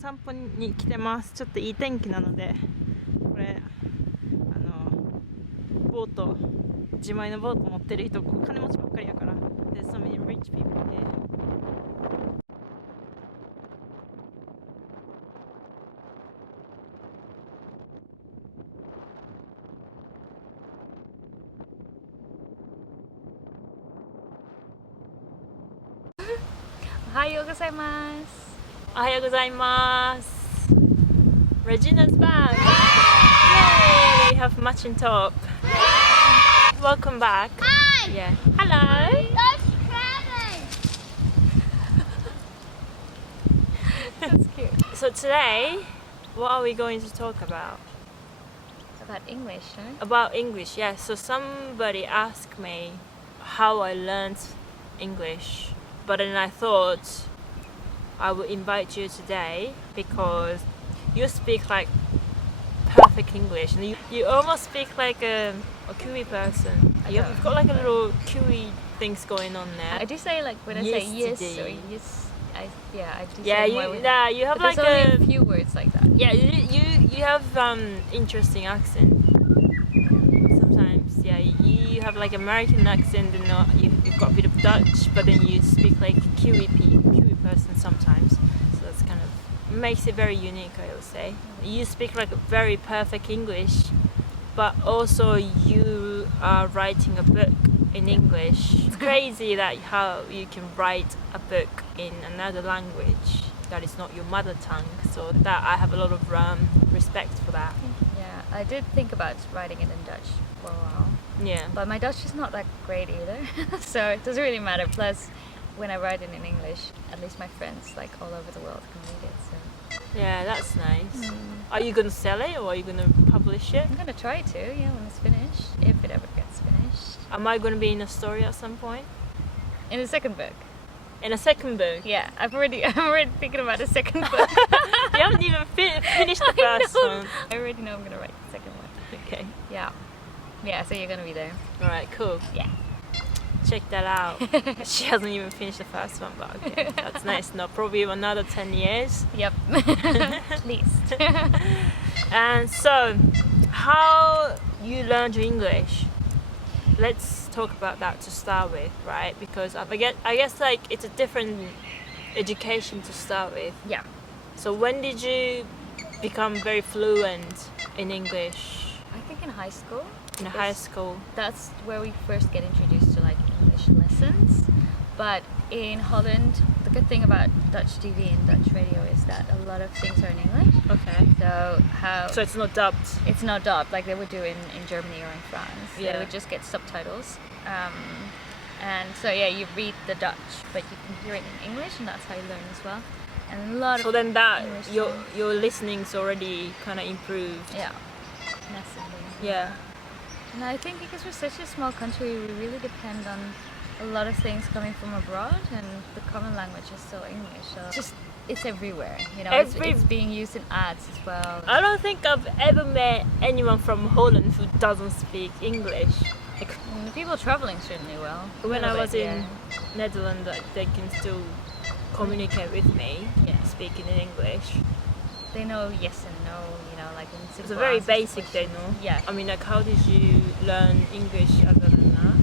散歩に来てます。ちょっといい天気なので、これボート、自前のボート持ってる人、金持ちばっかりやから。There's so many rich people here. Ohayou gozaimasu. Ohayou gozaimasu. Regina's back. Yay! We have matching top. Welcome back. Hi! Yeah. Hello. That's Travis! That's cute. So today, what are we going to talk about? About English, huh? About English, yeah. So somebody asked me how I learned English, but then I thought I would invite you today because you speak like perfect English, and you almost speak like a Kiwi person. You've got like a little Kiwi things going on there. I do say like when I say yes Yesterday. or yes, I do Yeah, say more with you have but like there's only a few words like that. yeah, you have interesting accent. Sometimes, yeah, you have like American accent, and you've got a bit of Dutch, but then you speak like Kiwi person sometimes. So that's kind of makes it very unique, I would say. You speak like very perfect English, but also you are writing a book in English. It's crazy that how you can write a book in another language that is not your mother tongue. So that I have a lot of respect for that. Yeah, I did think about writing it in Dutch for a while, Yeah. but my Dutch is not that great either, so it doesn't really matter. Plus, when I write it in English, at least my friends like all over the world can read it. So Yeah, that's nice. Are you gonna sell it or are you gonna publish it? I'm gonna try to, yeah, when it's finished, if it ever gets finished. Am I gonna be in a story at some point? In the second book. In a second book? Yeah, I'm already thinking about a second book. You haven't even finished the first one. I already know I'm gonna write the second one. Okay. Yeah. Yeah, so you're gonna be there. Alright, cool. Yeah. Check that out. She hasn't even finished the first one, but okay. That's nice. No, probably another 10 years. Yep. At least. And so, how you learned your English? Let's talk about that to start with, right? Because I guess like it's a different education to start with. Yeah. So when did you become very fluent in English? I think in high school. In high school? That's where we first get introduced to like English lessons. But in Holland, the good thing about Dutch TV and Dutch radio is that a lot of things are in English. Okay. So it's not dubbed? it's not dubbed like they would do in Germany or in France. Yeah. They would just get subtitles. And so yeah, you read the Dutch, but you can hear it in English, and that's how you learn as well. And a lot So of then that English your listening's already kind of improved. yeah, massively. Yeah. And I think because we're such a small country, we really depend on a lot of things coming from abroad, and the common language is still English. So it's everywhere, you know. It's being used in ads as well. I don't think I've ever met anyone from Holland who doesn't speak English. Like And people traveling certainly will. when I was in yeah. Netherlands, they can still communicate with me, Yeah. speaking in English. They know yes and no, you know, like in simple It's a very answers to basic, they questions. know. Yeah. I mean, like, how did you learn English other than that?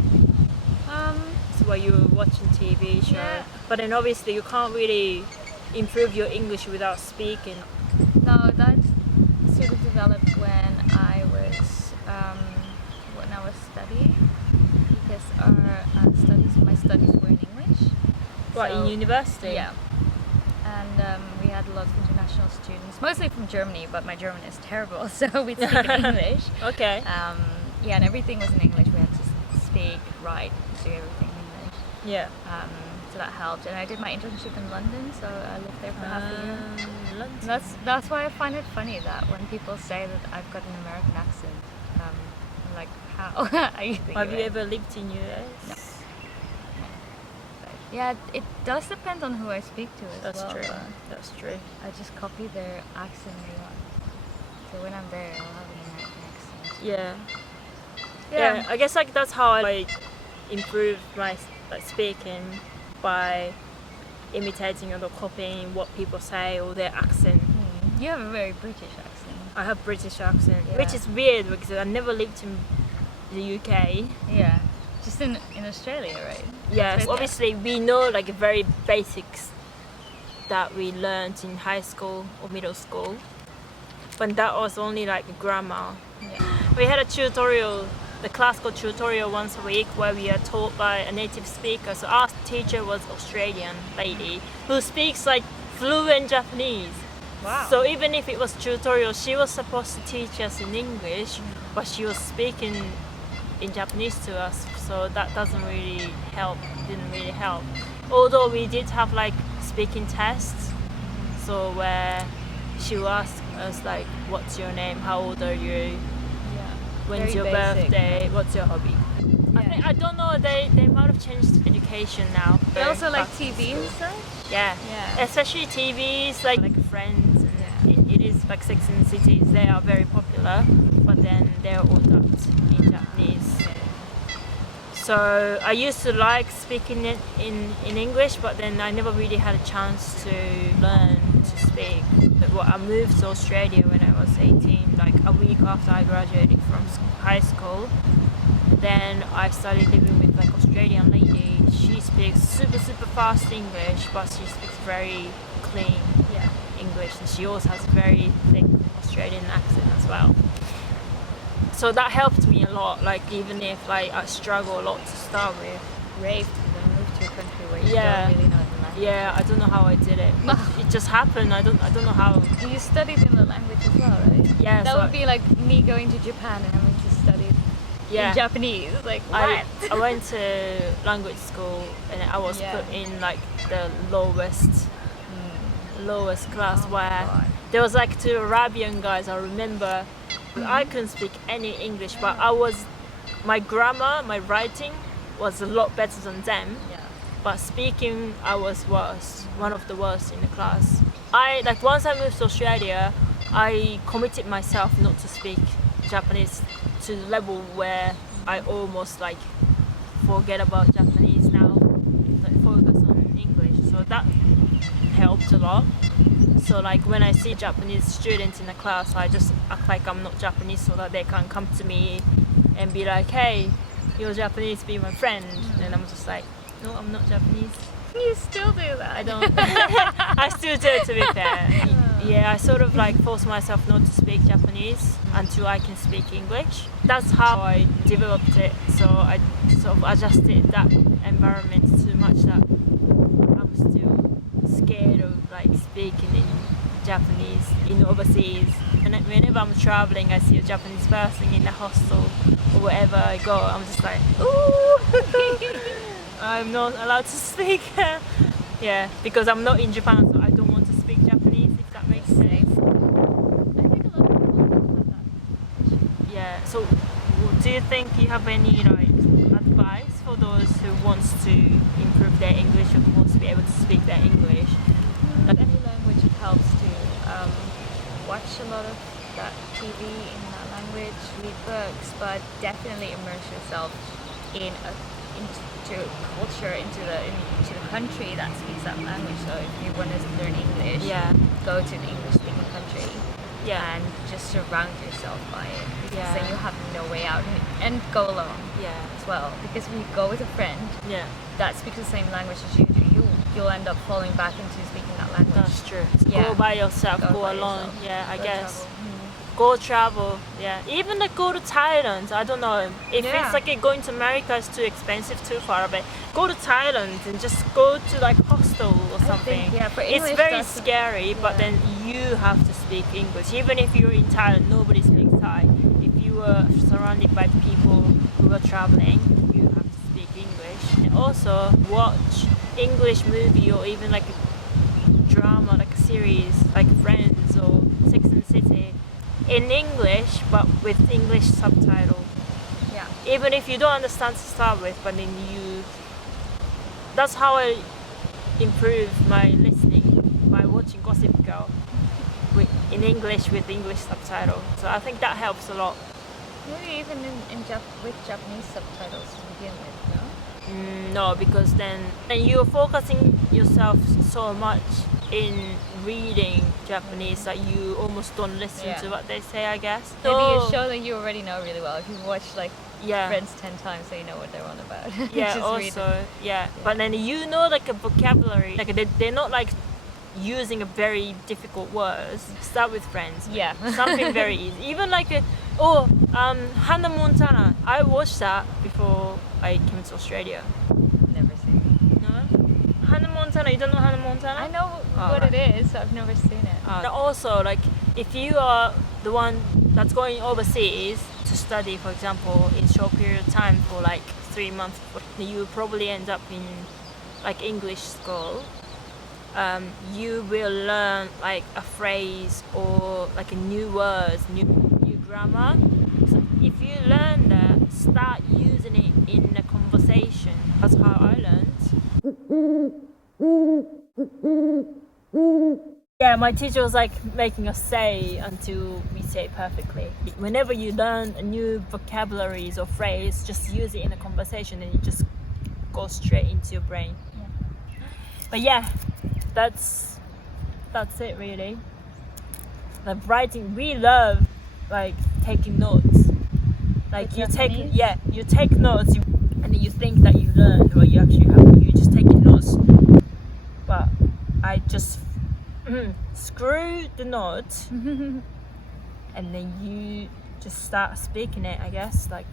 So while you were watching TV show, Yeah. but then obviously you can't really improve your English without speaking. No, that sort of developed when I was studying, because my studies were in English. What, So- in university? Yeah. And we had a lot of international students, mostly from Germany, but my German is terrible, so we'd speak in English. Okay. Yeah, and everything was in English. We had to speak, write, do everything in English. Yeah. So that helped. And I did my internship in London, so I lived there for half a year. London. And that's why I find it funny that when people say that I've got an American accent, I'm like, how are you thinking Have you that? ever lived in US? No. Yeah, it does depend on who I speak to as That's well. true. but That's true. I just copy their accent a lot. So when I'm there, I'll have an American accent. Yeah. Yeah, I guess like that's how I improve my speaking, by imitating or copying what people say or their accent. You have a very British accent. I have British accent, Yeah. which is weird because I never lived in the UK. Yeah. Just in Australia, right? Yes, That's right. obviously we know like very basics that we learned in high school or middle school, but that was only like grammar. Yeah. We had a tutorial, the classical tutorial once a week where we are taught by a native speaker. So our teacher was Australian lady who speaks like fluent Japanese. Wow. So even if it was tutorial, she was supposed to teach us in English, but she was speaking in Japanese to us. So that didn't really help. Although we did have like speaking tests, so where she would ask us like, "What's your name? How old are you? Yeah. When's Very your basic. birthday? What's your hobby?" Yeah. I don't know. They might have changed education now. They also like Back to TV and school. stuff. Yeah. Yeah. Especially TVs like Friends. And it is like Sex and the City. They are very popular, but then they're all dubbed in Japanese. So I used to like speaking it in English, but then I never really had a chance to learn to speak. But I moved to Australia when I was 18, like a week after I graduated from high school. Then I started living with like Australian lady. She speaks super fast English, but she speaks very clean Yeah. English, and she also has a very thick Australian accent as well. So that helped me a lot. Like even if like I struggle a lot to start with. Brave to move to a country where you Yeah. don't really know the language. Yeah, I don't know how I did it. It just happened. I don't know how. You studied in the language as well, right? Yeah, That so would be like me going to Japan and having to study yeah. in Japanese. Like what? I went to language school and I was Yeah. put in like the lowest class Oh my where God. there was like two Arabian guys. I remember I couldn't speak any English, but my grammar, my writing was a lot better than them. Yeah. But speaking, I was worse, one of the worst in the class. Once I moved to Australia, I committed myself not to speak Japanese to the level where I almost like forget about Japanese now, like focus on English. So that helped a lot. So like when I see Japanese students in the class, I just act like I'm not Japanese so that they can come to me and be like, "Hey, you're Japanese, be my friend." And I'm just like, "No, I'm not Japanese." You still do that. I don't. I still do it, to be fair. Yeah, I sort of like force myself not to speak Japanese until I can speak English. That's how I developed it. So I sort of adjusted that environment too much that I'm still scared of like speaking in Japanese in overseas. And whenever I'm traveling, I see a Japanese person in the hostel or wherever I go, I'm just like, ooh, I'm not allowed to speak. Yeah, because I'm not in Japan, so I don't want to speak Japanese, if that makes sense. I think a lot of people have that. Yeah, so do you think you have any like advice for those who wants to improve their English or who wants to be able to speak their English? Like any language, it helps to watch a lot of that TV in that language, read books, but definitely immerse yourself into culture, into the country that speaks that language. So if you want to learn English, Yeah. go to an English-speaking country. Yeah. And just surround yourself by it. Because then Yeah. you have no way out, and go alone Yeah. as well. Because if you go with a friend Yeah, that speaks the same language as you do, you'll end up falling back into speaking that language. that's true. So Yeah. Go by yourself, Go go by alone. yourself. Yeah, I Go guess. travel. Go travel, yeah. Even like go to Thailand. I don't know if Yeah. it's like going to America is too expensive, too far away. Go to Thailand and just go to like hostel or something. think, yeah, for It's English, very that's- scary, but yeah. then you have to speak English. Even if you're in Thailand, nobody speaks Thai. If you were surrounded by people who are traveling, you have to speak English. And also watch English movie or even like a drama, like a series, like Friends or Sex and the City. In English, but with English subtitle. Yeah. Even if you don't understand to start with, but then that's how I improve my listening, by watching Gossip Girl in English with English subtitle. So I think that helps a lot. Maybe even with Japanese subtitles to begin with, no? No, because then you're focusing yourself so much in reading Japanese that you almost don't listen to what they say, I guess. Maybe a show that you already know really well. If you've watched like Yeah. Friends 10 times, so you know what they're on about. Yeah, Just read also, it. yeah. But then you know like a vocabulary, like they're not like using a very difficult words. Start with Friends. Yeah. Something very easy. Even like Hannah Montana. I watched that before I came to Australia. Never seen No? Hannah Montana, you don't know Hannah Montana? it. I know what right. it is, so I've never seen it. And also, like, if you are the one that's going overseas to study, for example, in short period of time for like 3 months, you probably end up in like English school. You will learn like a phrase or like a new words, new grammar. So if you learn that, start using it in a conversation. That's how I learned. Yeah, my teacher was like making us say until we say it perfectly. Whenever you learn a new vocabularies or phrase, just use it in a conversation and it just goes straight into your brain. Yeah. But yeah, that's it really. Like writing, we love like taking notes. Like With you Japanese? take notes and you think that you learned what you actually have. You just take notes. But I just screw the notes and then you just start speaking it, I guess, like,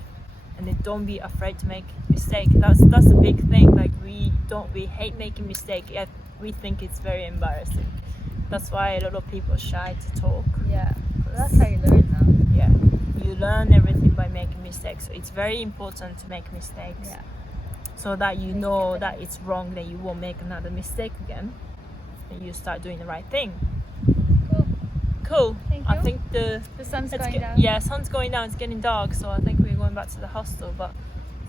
and then don't be afraid to make mistake. That's a big thing. Like we hate making mistake. We think it's very embarrassing. That's why a lot of people are shy to talk. Yeah. Well, that's how you learn though. Yeah, you learn everything by making mistakes. So it's very important to make mistakes. Yeah. So that you know that it's wrong, that you won't make another mistake again. And you start doing the right thing. Cool. Thank I you. think The sun's going down. Yeah, sun's going down. It's getting dark, so I think we're going back to the hostel. But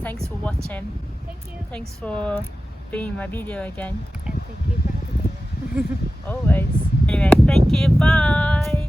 thanks for watching. Thank you. Thanks for being in my video again. And thank you for having me. Always. Anyway, thank you. Bye.